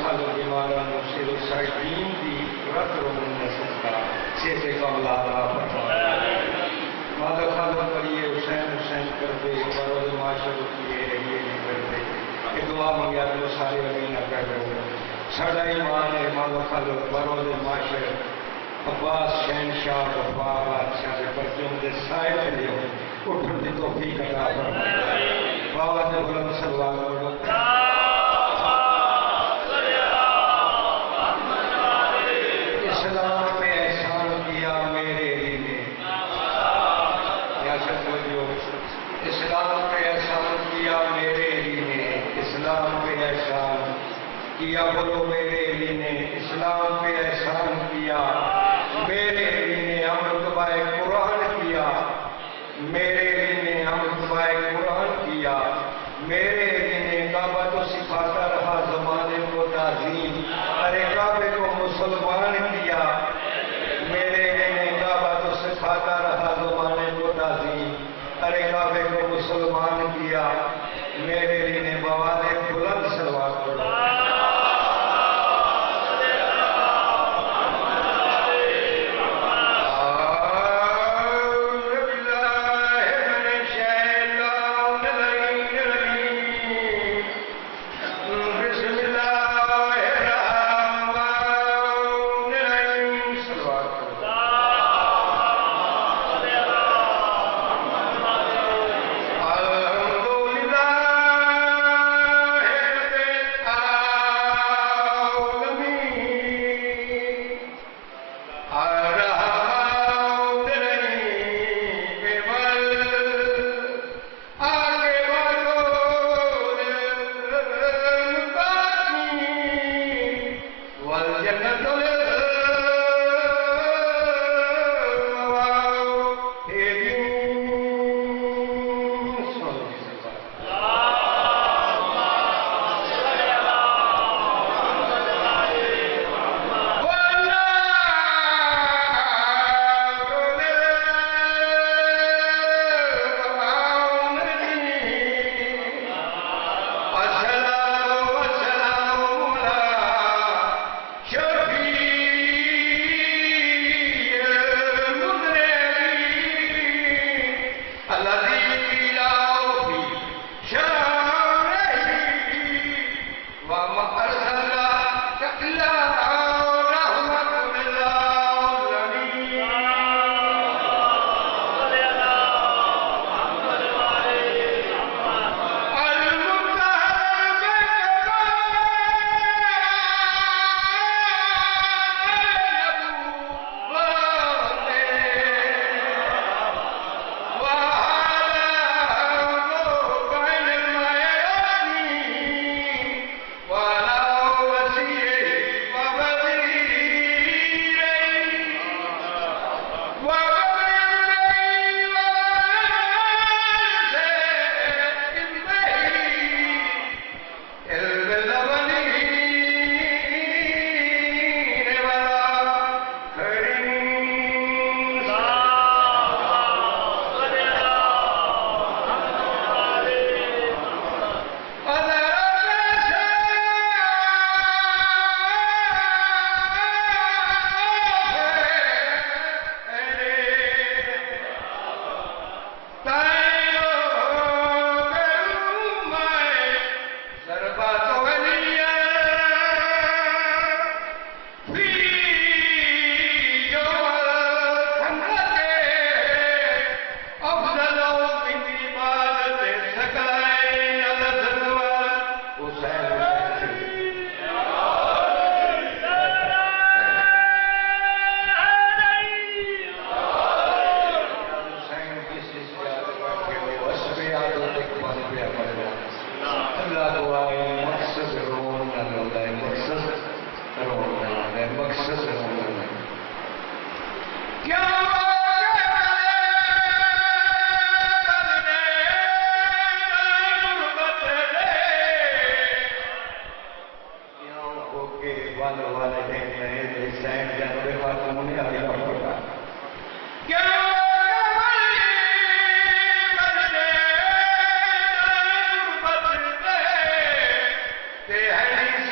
खालो बीमारा मुशीर साइकिन दी रत रोमन सदका से कमला अल्लाह फरमाए मादा खालो करिए हुसैन हुसैन करते बरोज माशर किए रहिए नहीं करते ये दुआ मंगिया तो सारे अमीन कर रहे साड़ा ईमान है मादा खालो बरोज माशर अब्बास शहनशाह वफा बादशाह से परचून के साए चलियो उठन की तौफीक अता फरमाए बाबा ने बुलंद सलवात पढ़ो इस्लाम पे एहसान किया मेरे ही ने इस्लाम पे एहसान किया मेरे ही ने इस्लाम पे एहसान किया बोलो मेरे ही ने इस्लाम पे एहसान किया मेरे ही ने अमृतबाए कुरान किया मेरे ही ने अमृतबाए कुरान किया मेरे ही ने काबा तो सिखाता रहा जमाने को ताज़ीम अरे काबे को मुसलमान किया मेरे ही ने काबा तो सिखाता रहा जमाने को ताज़ीम अरे काबे को मुसलमान किया मेरे ही ने बवाले बुलंद सलवात पढ़ो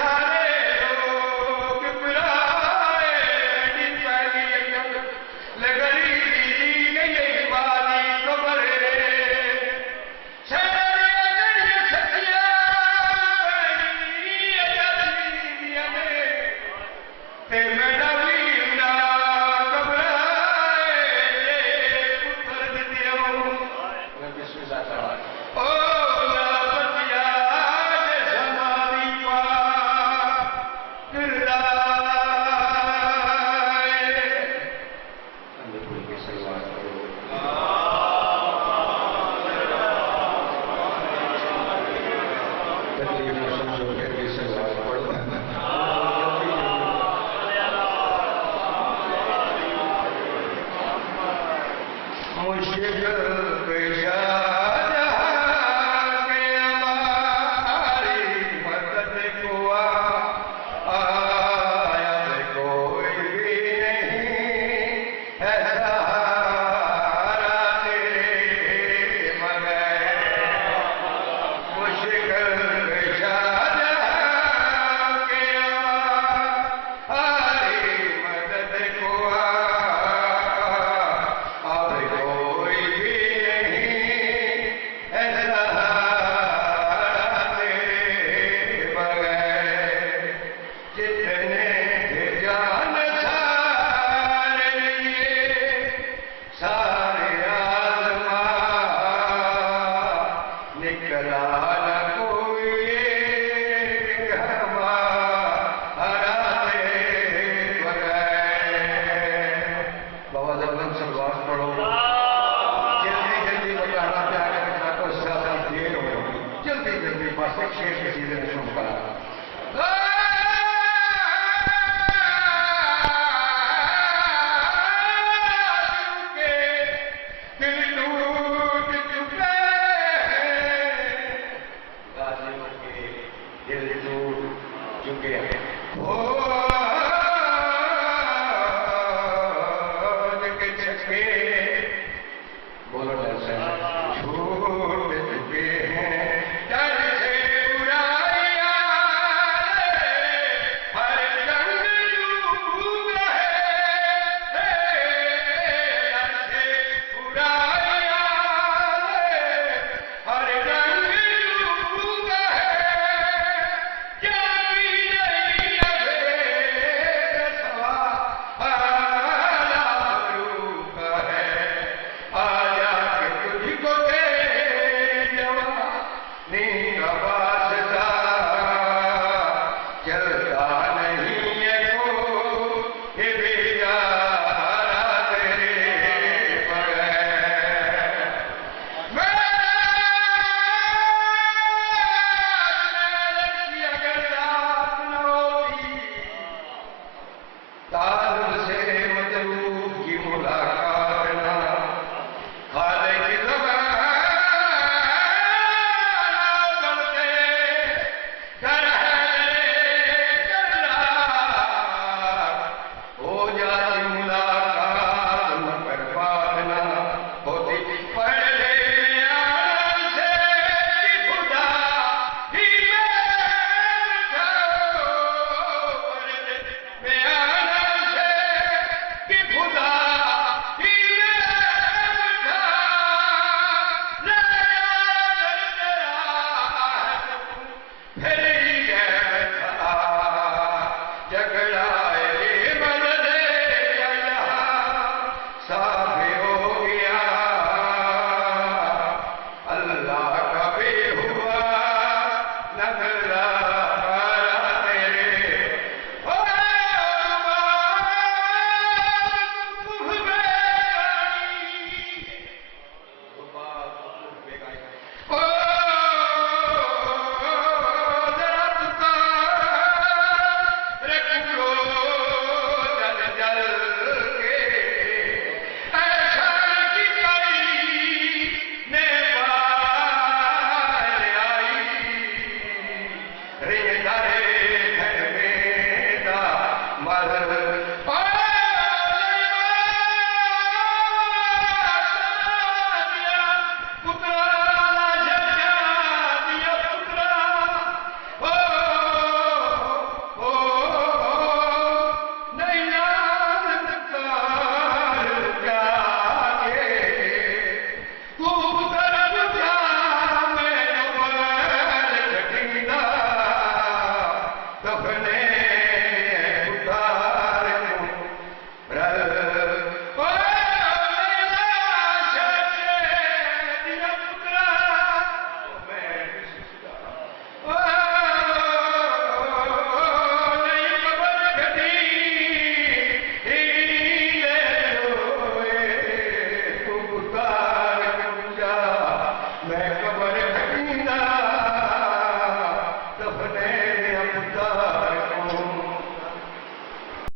सारे चल